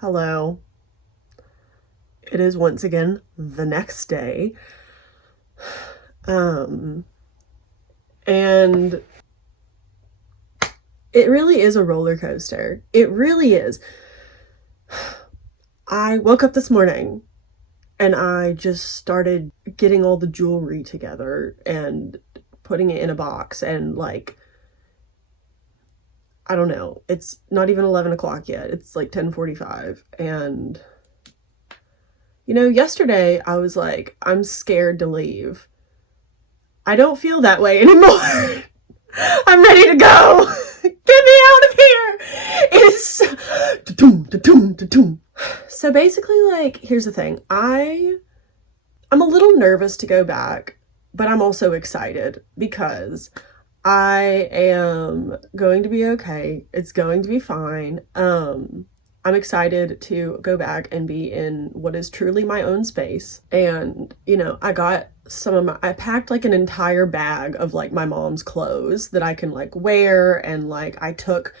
Hello. It is once again the next day. And it really is a roller coaster. It really is. I woke up this morning and I just started getting all the jewelry together and putting it in a box, and I don't know, it's not even 11 o'clock yet. It's like 10:45, and yesterday I was like, I'm scared to leave. I don't feel that way anymore. I'm ready to go. Get me out of here. It's so basically, here's the thing. I'm a little nervous to go back, but I'm also excited because I am going to be okay. It's going to be fine. I'm excited to go back and be in what is truly my own space. And, I got I packed an entire bag of my mom's clothes that I can wear. And I took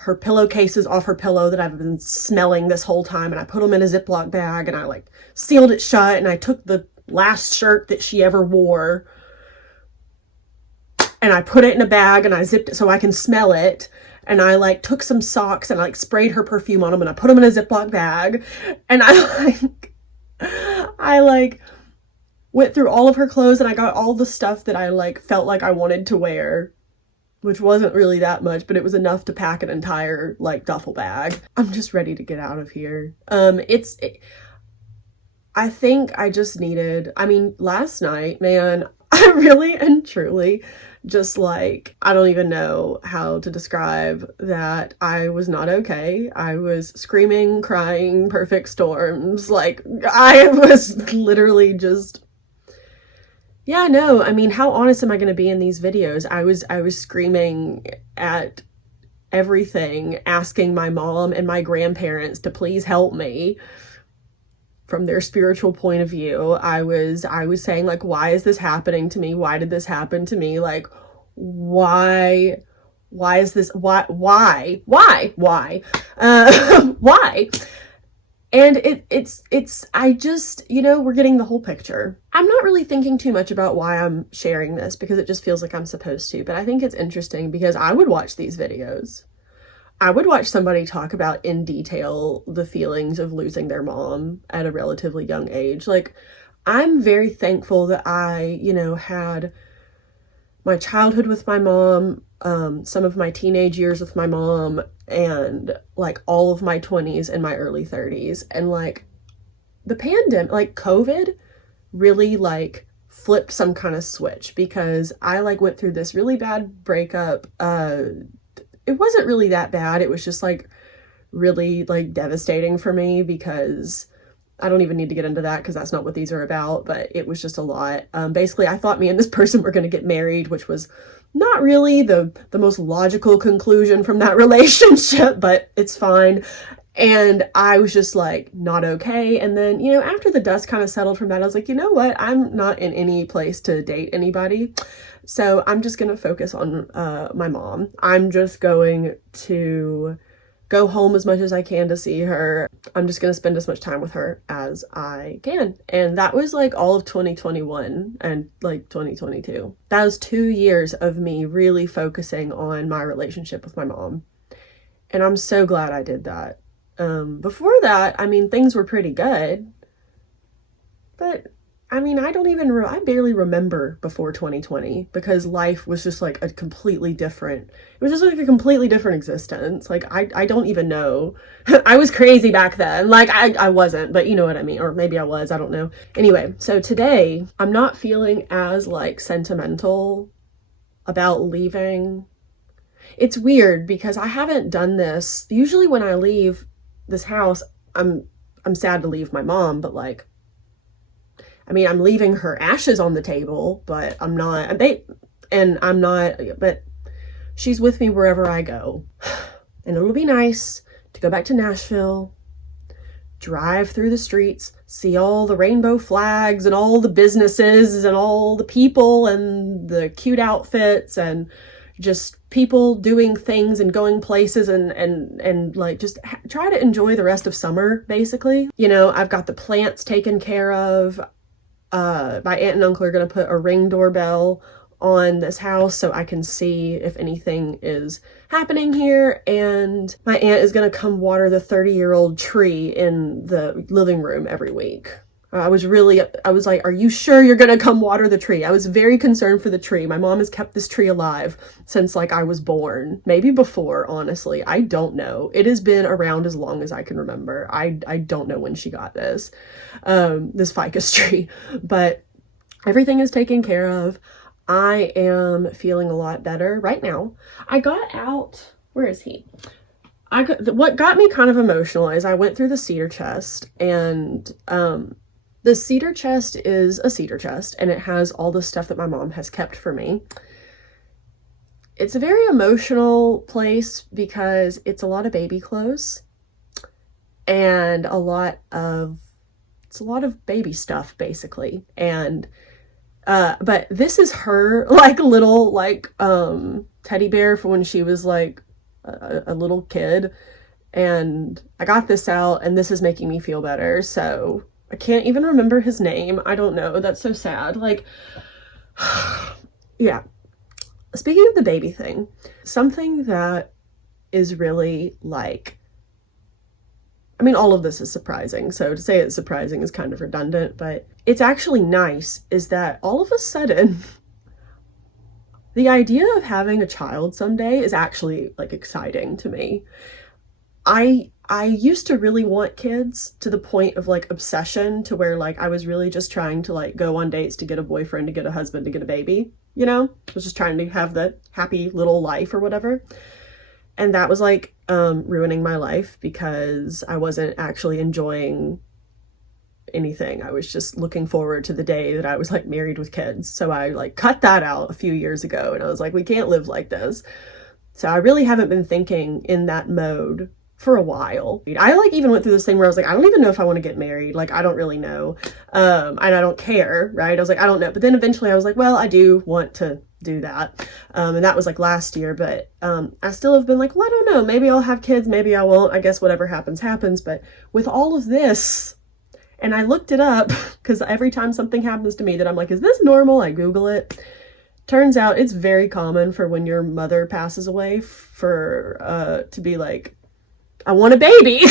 her pillowcases off her pillow that I've been smelling this whole time, and I put them in a Ziploc bag, and I sealed it shut, and I took the last shirt that she ever wore and I put it in a bag and I zipped it so I can smell it. And I took some socks and I sprayed her perfume on them, and I put them in a Ziploc bag. And I went through all of her clothes, and I got all the stuff that I felt like I wanted to wear, which wasn't really that much, but it was enough to pack an entire duffel bag. I'm just ready to get out of here. I think I just needed, last night, man, I really and truly just I don't even know how to describe that. I was not okay. I was screaming, crying, perfect storms. I was literally just, yeah, no, how honest am I going to be in these videos? I was screaming at everything, asking my mom and my grandparents to please help me from their spiritual point of view. I was saying why is this happening to me? Why did this happen to me? Why is this, why? Why? And I just, we're getting the whole picture. I'm not really thinking too much about why I'm sharing this, because it just feels like I'm supposed to, but I think it's interesting because I would watch these videos. I would watch somebody talk about in detail the feelings of losing their mom at a relatively young age. I'm very thankful that I, had my childhood with my mom, some of my teenage years with my mom, and all of my 20s and my early 30s. And the pandemic, COVID really flipped some kind of switch, because I went through this really bad breakup. It wasn't really that bad. It was just really devastating for me, because I don't even need to get into that because that's not what these are about, but it was just a lot. Basically, I thought me and this person were going to get married, which was not really the most logical conclusion from that relationship, but it's fine. And I was just not okay. And then, after the dust kind of settled from that, I was like, you know what? I'm not in any place to date anybody. So I'm just going to focus on my mom. I'm just going to go home as much as I can to see her. I'm just going to spend as much time with her as I can. And that was all of 2021 and 2022. That was 2 years of me really focusing on my relationship with my mom. And I'm so glad I did that. Before that, things were pretty good, but I barely remember before 2020, because life was just a completely different, it was just a completely different existence. I don't even know. I was crazy back then. I wasn't, but you know what I mean, or maybe I was, I don't know. Anyway, so today I'm not feeling as sentimental about leaving. It's weird because I haven't done this. Usually when I leave this house, I'm sad to leave my mom, but I'm leaving her ashes on the table, but but she's with me wherever I go. And it'll be nice to go back to Nashville, drive through the streets, see all the rainbow flags and all the businesses and all the people and the cute outfits, and just people doing things and going places and like just try to enjoy the rest of summer, basically. You know, I've got the plants taken care of. My aunt and uncle are going to put a Ring doorbell on this house so I can see if anything is happening here, and my aunt is going to come water the 30-year-old tree in the living room every week. I was like, are you sure you're going to come water the tree? I was very concerned for the tree. My mom has kept this tree alive since like I was born, maybe before, honestly. I don't know. It has been around as long as I can remember. I don't know when she got this ficus tree, but everything is taken care of. I am feeling a lot better right now. I got out, where is he? What got me kind of emotional is I went through the cedar chest, and the cedar chest is a cedar chest, and it has all the stuff that my mom has kept for me. It's a very emotional place because it's a lot of baby clothes and a lot of baby stuff, basically. And but this is her like little like teddy bear for when she was like a little kid, and I got this out, and this is making me feel better. So I can't even remember his name. I don't know. That's so sad. Like, yeah. Speaking of the baby thing, something that is really like, I mean, all of this is surprising. So to say it's surprising is kind of redundant, but it's actually nice, is that all of a sudden, the idea of having a child someday is actually like exciting to me. I used to really want kids to the point of like obsession, to where like I was really just trying to like go on dates to get a boyfriend, to get a husband, to get a baby, you know? I was just trying to have the happy little life or whatever. And that was like ruining my life because I wasn't actually enjoying anything. I was just looking forward to the day that I was like married with kids. So I like cut that out a few years ago, and I was like, we can't live like this. So I really haven't been thinking in that mode for a while. I like even went through this thing where I was like, I don't even know if I want to get married. Like, I don't really know. And I don't care, right? I was like, I don't know. But then eventually I was like, well, I do want to do that. And that was like last year, but I still have been like, well, I don't know. Maybe I'll have kids. Maybe I won't. I guess whatever happens, happens. But with all of this, and I looked it up because every time something happens to me that I'm like, is this normal? I Google it. Turns out it's very common for when your mother passes away to be like, I want a baby.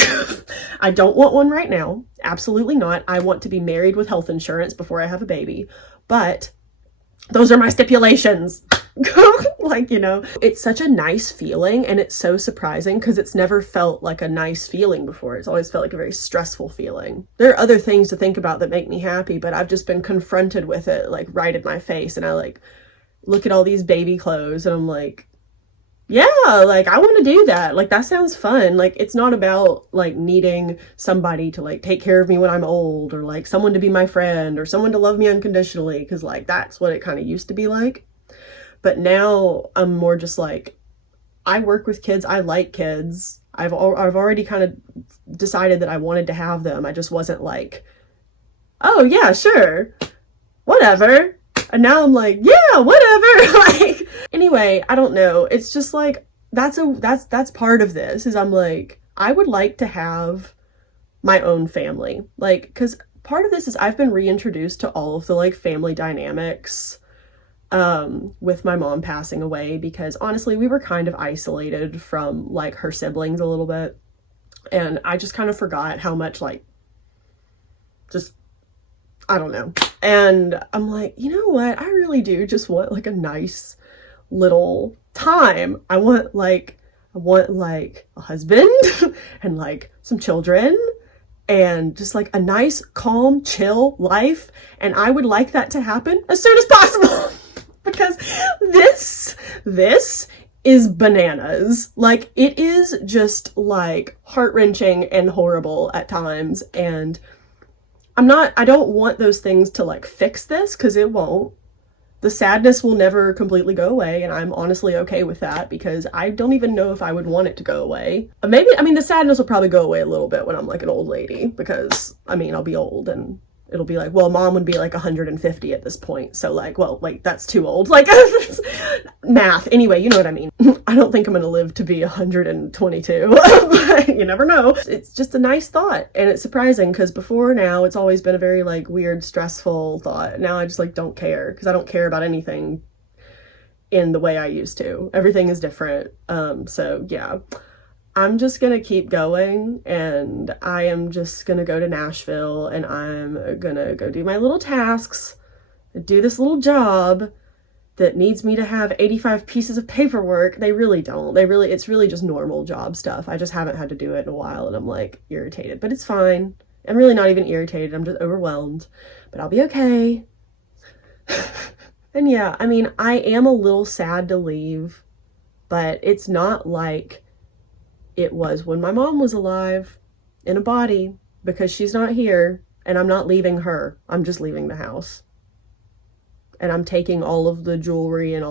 I don't want one right now. Absolutely not. I want to be married with health insurance before I have a baby. But those are my stipulations. Like, you know, it's such a nice feeling, and it's so surprising because it's never felt like a nice feeling before. It's always felt like a very stressful feeling. There are other things to think about that make me happy, but I've just been confronted with it like right in my face, and I like look at all these baby clothes and I'm like, yeah, like I want to do that. Like that sounds fun. Like it's not about like needing somebody to like take care of me when I'm old, or like someone to be my friend, or someone to love me unconditionally, because like that's what it kind of used to be like. But now I'm more just like, I work with kids. I like kids. I've already kind of decided that I wanted to have them. I just wasn't like, oh yeah, sure, whatever. And now I'm like, yeah, whatever. Like, anyway, I don't know. It's just like, that's part of this, is I'm like, I would like to have my own family. Like, cause part of this is I've been reintroduced to all of the like family dynamics, with my mom passing away, because honestly, we were kind of isolated from like her siblings a little bit. And I just kind of forgot how much like, just, I don't know. And I'm like, you know what? I really do just want like a nice little time. I want like a husband and like some children and just like a nice, calm, chill life. And I would like that to happen as soon as possible because this is bananas. Like it is just like heart-wrenching and horrible at times. And I don't want those things to like fix this, because it won't. The sadness will never completely go away, and I'm honestly okay with that, because I don't even know if I would want it to go away. Maybe, I mean, the sadness will probably go away a little bit when I'm like an old lady, because I mean, I'll be old and it'll be like, well, mom would be like 150 at this point. So like, well, like that's too old. Like math. Anyway, you know what I mean. I don't think I'm going to live to be 122, but you never know. It's just a nice thought. And it's surprising because before now it's always been a very like weird, stressful thought. Now I just like don't care because I don't care about anything in the way I used to. Everything is different. So yeah. I'm just gonna keep going, and I am just gonna go to Nashville, and I'm gonna go do my little tasks, do this little job that needs me to have 85 pieces of paperwork. They really don't. It's really just normal job stuff. I just haven't had to do it in a while, and I'm like irritated, but it's fine. I'm really not even irritated. I'm just overwhelmed, but I'll be okay. And yeah, I mean, I am a little sad to leave, but it's not like it was when my mom was alive in a body, because she's not here and I'm not leaving her. I'm just leaving the house. And I'm taking all of the jewelry and a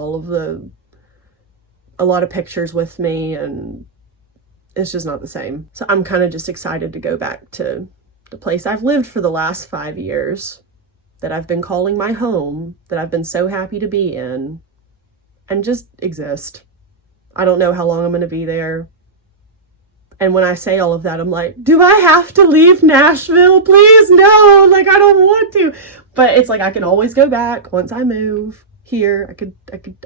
lot of pictures with me, and it's just not the same. So I'm kind of just excited to go back to the place I've lived for the last 5 years, that I've been calling my home, that I've been so happy to be in, and just exist. I don't know how long I'm going to be there. And when I say all of that, I'm like, do I have to leave Nashville? Please, no, like, I don't want to. But it's like, I can always go back once I move here.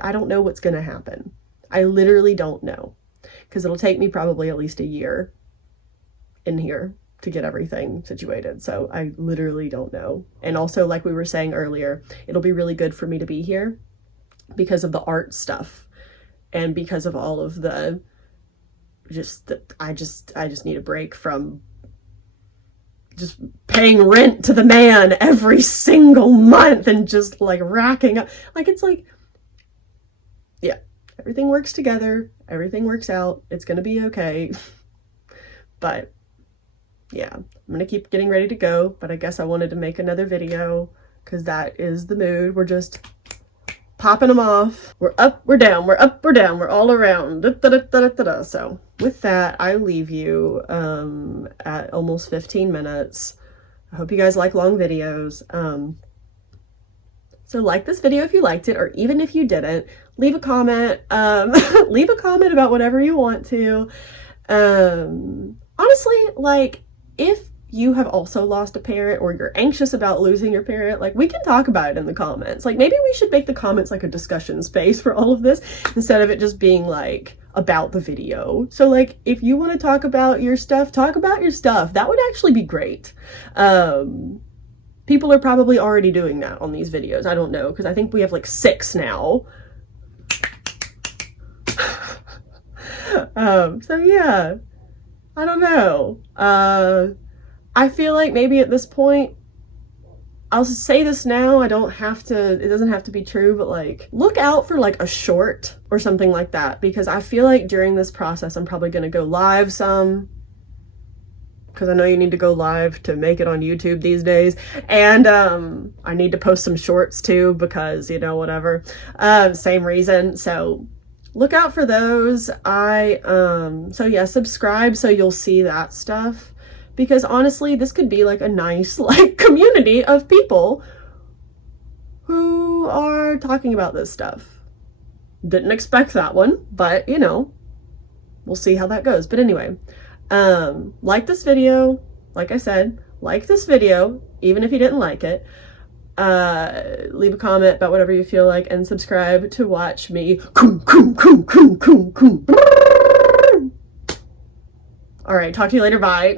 I don't know what's going to happen. I literally don't know, because it'll take me probably at least a year in here to get everything situated. So I literally don't know. And also, like we were saying earlier, it'll be really good for me to be here because of the art stuff and because of all of the I just need a break from just paying rent to the man every single month and just like racking up. Like, it's like, yeah, everything works together. Everything works out. It's going to be okay. But yeah, I'm going to keep getting ready to go. But I guess I wanted to make another video because that is the mood. We're just popping them off. We're up, we're down, we're up, we're down, we're all around. So with that, I leave you at almost 15 minutes. I hope you guys like long videos. So like this video if you liked it, or even if you didn't, leave a comment. Leave a comment about whatever you want to. Honestly, like, if you have also lost a parent, or you're anxious about losing your parent, like, we can talk about it in the comments. Like, maybe we should make the comments like a discussion space for all of this, instead of it just being like about the video. So like, if you want to talk about your stuff, talk about your stuff. That would actually be great. People are probably already doing that on these videos. I don't know, because I think we have like 6 now. So yeah, I don't know. I feel like maybe at this point, I'll say this now, it doesn't have to be true, but like, look out for like a short or something like that, because I feel like during this process, I'm probably going to go live some, because I know you need to go live to make it on YouTube these days. And I need to post some shorts too, because, you know, whatever, same reason. So look out for those. So yeah, subscribe so you'll see that stuff. Because honestly, this could be like a nice like community of people who are talking about this stuff. Didn't expect that one, but you know, we'll see how that goes. But anyway, like this video, like I said, like this video, even if you didn't like it. Leave a comment about whatever you feel like, and subscribe to watch me. All right, talk to you later. Bye.